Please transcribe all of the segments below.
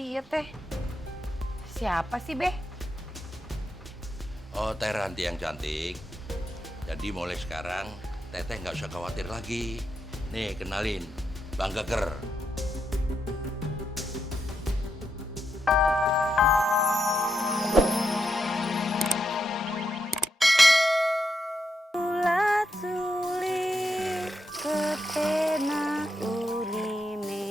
sih ya teh? Siapa sih Beh? Oh, Teh Ranti yang cantik. Jadi mulai sekarang Teteh nggak usah khawatir lagi. Nih, kenalin, Bang Geger. Ulat sulit ketena ulime.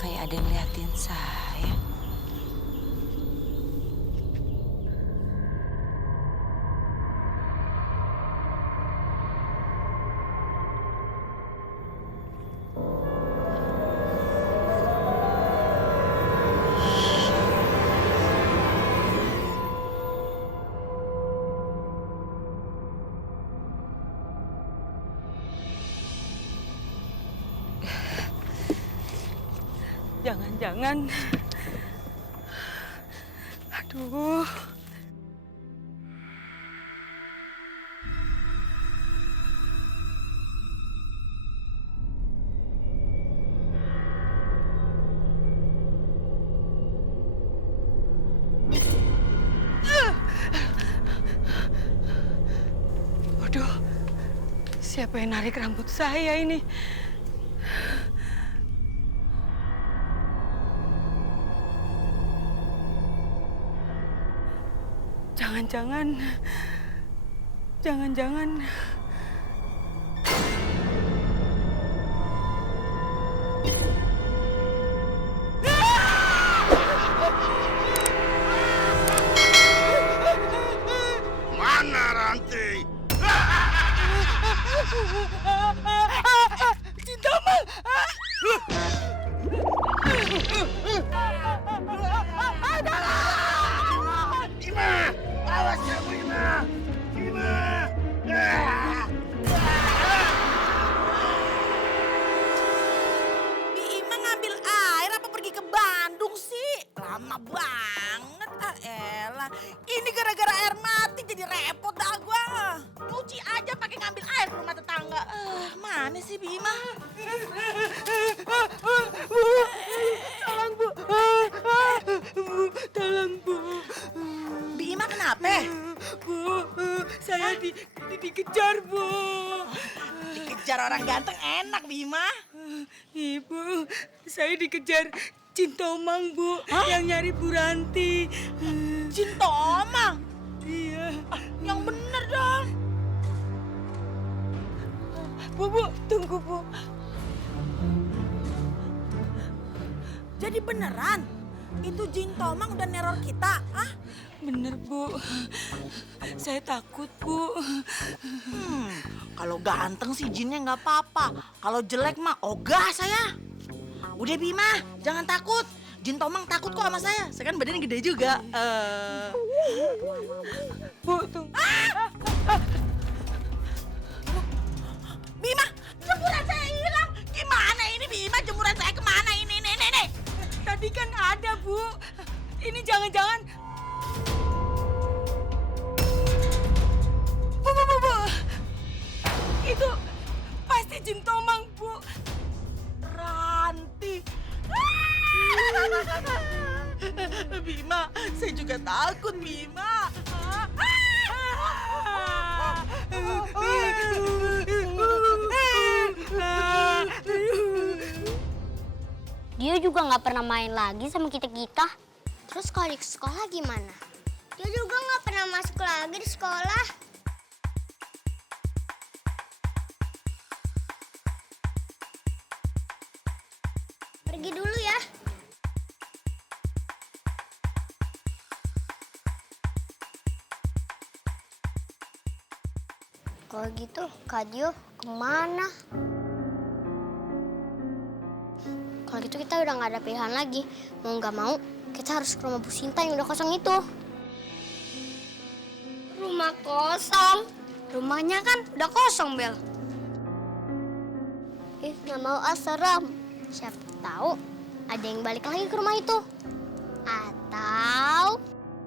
Kayak ada yang liatin saya. Jangan-jangan. Aduh. Waduh, siapa yang narik rambut saya ini? Jangan-jangan. Mana Ranti? Cinta Mang. Ima! Awas kamu, Ima! Ima! Bi Ima ngambil air apa pergi ke Bandung sih? Lama banget, elah. Ini gara-gara air mati jadi repot dah gua. Cuci aja pakai ngambil air ke rumah tetangga. Mana sih Bi Ima? Tolong, Bu. Tolong, Bu. Bi Ima kenapa? Bu, saya dikejar, Bu. Dikejar orang ganteng enak Bi Ima. Ibu, saya dikejar Jin Tomang, Bu. Yang nyari Bu Ranti. Jin Tomang. Iya. Yang bener dong. Bu, tunggu, Bu. Jadi beneran? Itu Jin Tomang udah neror kita, ah? Bener, Bu. Saya takut, Bu. Kalau ganteng sih jinnya nggak apa-apa. Kalau jelek mah ogah saya. Udah Bima, jangan takut. Jin Tomang takut kok sama saya. Saya kan badannya gede juga. Bu, tunggu. Bima, jemuran saya hilang. Gimana ini Bima? Jemuran saya kemana ini? Nih. Tadi kan ada, Bu. Ini jangan-jangan... Bu. Itu pasti Jin Tomang, Bu. Ranti. Bima, saya juga takut Bima. Dia juga nggak pernah main lagi sama kita-kita. Terus kalau di sekolah gimana? Dia juga nggak pernah masuk lagi di sekolah. Pergi dulu ya. Kalau gitu, Kak Dio kemana? Kalau gitu kita udah nggak ada pilihan lagi. Mau nggak mau, kita harus ke rumah Bu Sinta yang udah kosong itu. Rumah kosong? Rumahnya kan udah kosong, Bel. Nggak mau serem. Siapa tahu ada yang balik lagi ke rumah itu.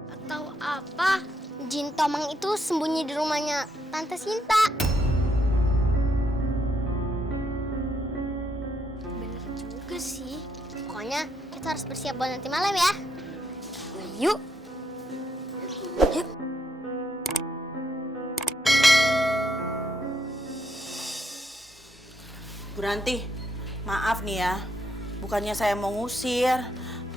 Atau apa? Jin Tomang itu sembunyi di rumahnya Tante Sinta. juga sih. Pokoknya kita harus bersiap buat nanti malam ya. Yuk. Yuk. Bu Ranti, maaf nih ya. Bukannya saya mau ngusir,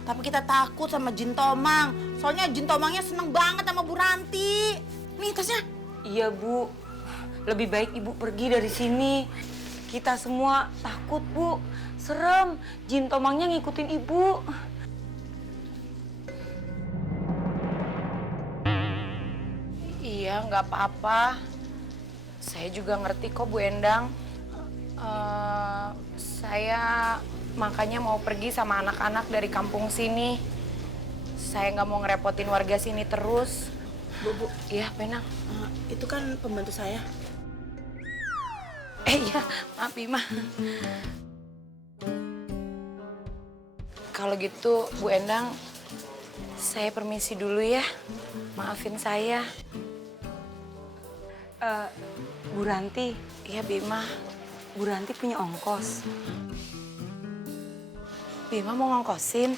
tapi kita takut sama Jin Tomang. Soalnya Jin Tomangnya seneng banget sama Bu Ranti. Nih tasnya. Iya, Bu. Lebih baik Ibu pergi dari sini. Kita semua takut, Bu. Serem. Jin Tomangnya ngikutin Ibu. Iya, nggak apa-apa. Saya juga ngerti kok, Bu Endang. Saya makanya mau pergi sama anak-anak dari kampung sini. Saya nggak mau ngerepotin warga sini terus. Bu. Iya, Penang. Itu kan pembantu saya. Iya, maaf Bima. Kalau gitu, Bu Endang, saya permisi dulu ya. Maafin saya. Bu Ranti, Iya, Bima. Bu Ranti punya ongkos. Bima mau ngongkosin?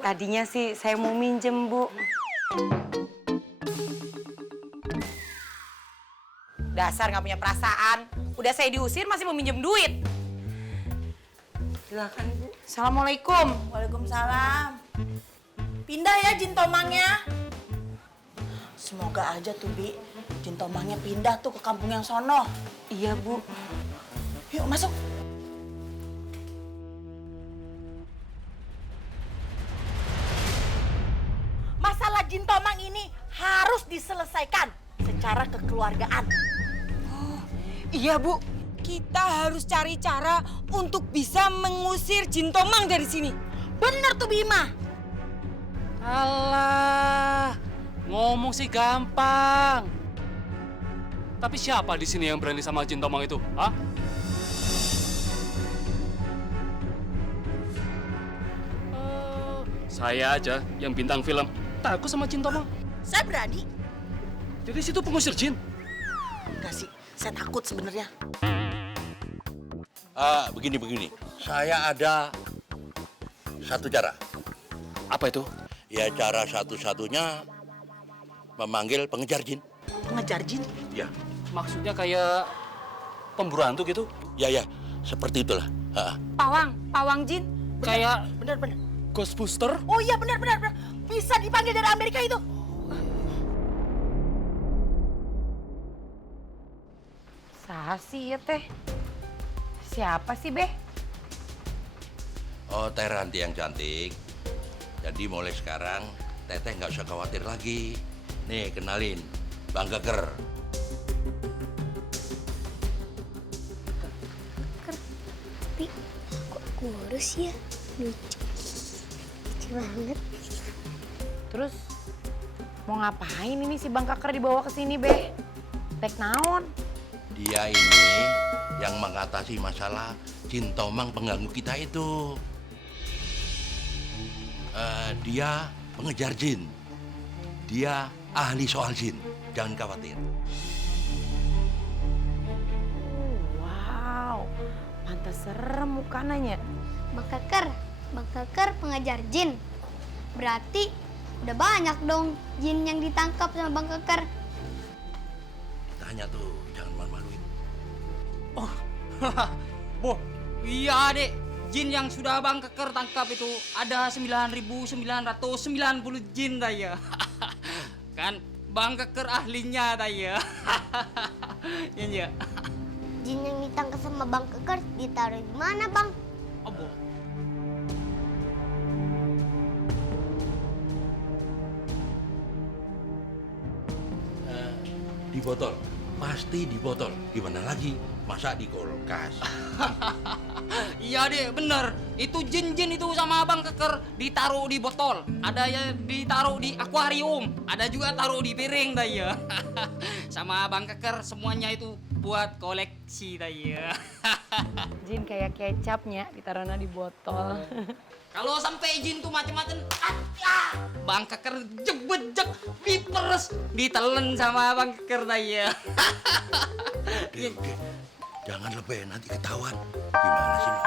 Tadinya sih saya mau minjem, Bu. Dasar nggak punya perasaan. Udah saya diusir masih mau minjem duit. Silakan, Bu. Assalamualaikum. Waalaikumsalam. Pindah ya Jin Tomangnya. Semoga aja tuh, Bi. Jin Tomangnya pindah tuh ke kampung yang sono. Iya, Bu. Yuk masuk. Masalah Jin Tomang ini harus diselesaikan secara kekeluargaan. Iya, Bu. Kita harus cari cara untuk bisa mengusir Jin Tomang dari sini. Bener tuh Bima. Alah, ngomong sih gampang. Tapi siapa di sini yang berani sama Jin Tomang itu? Hah? Saya aja yang bintang film takut sama Jin Tomang. Saya berani. Jadi situ pengusir jin. Enggak sih, saya takut sebenarnya. Begini. Saya ada satu cara. Apa itu? Ya cara satu-satunya memanggil pengejar jin. Pengejar jin? Ya, Maksudnya kayak pemburu hantu gitu? ya, seperti itulah. Pawang Jin. Kayak Bener. Ghostbuster? Oh iya benar. Bisa dipanggil dari Amerika itu. Saha sih ya teh? Siapa sih, Beh? Oh, Teh Ranti yang cantik. Jadi mulai sekarang Teteh nggak usah khawatir lagi. Nih, kenalin, Bang Geger. Tapi kok kurus ya? Lucu. Lucu banget. Terus mau ngapain ini si Bang Keker dibawa ke sini, Beh? Tek naon? Dia ini yang mengatasi masalah Jin Tomang pengganggu kita itu. Dia pengejar jin. Dia ahli soal jin. Jangan khawatir. Wow, pantas serem mukanya. Bang Keker pengejar jin. Berarti udah banyak dong jin yang ditangkap sama Bang Keker. Tanya tuh, jangan malu-maluin. Boh, iya Dek. Jin yang sudah Bang Keker tangkap itu ada 9.990 jin Taya. Kan Bang Keker ahlinya Taya. Iya. Jin yang ditangkap sama Bang Keker ditaruh di mana, Bang? Abo. Di botol. Pasti di botol. Di mana lagi? Masa di kulkas? Iya Dek, bener. Itu jin-jin itu sama Bang Keker ditaruh di botol. Ada yang ditaruh di akuarium. Ada juga taruh di piring Taya. Sama Bang Keker semuanya itu buat koleksi Taya. Jin kayak kecapnya ditaruhnya di botol. Kalau sampai jin tuh macem-macem, Bang Keker jebejek, diperes, ditelen sama Bang Keker Taya. Oke. Jangan lebih, nanti ketahuan. Gimana sih lu?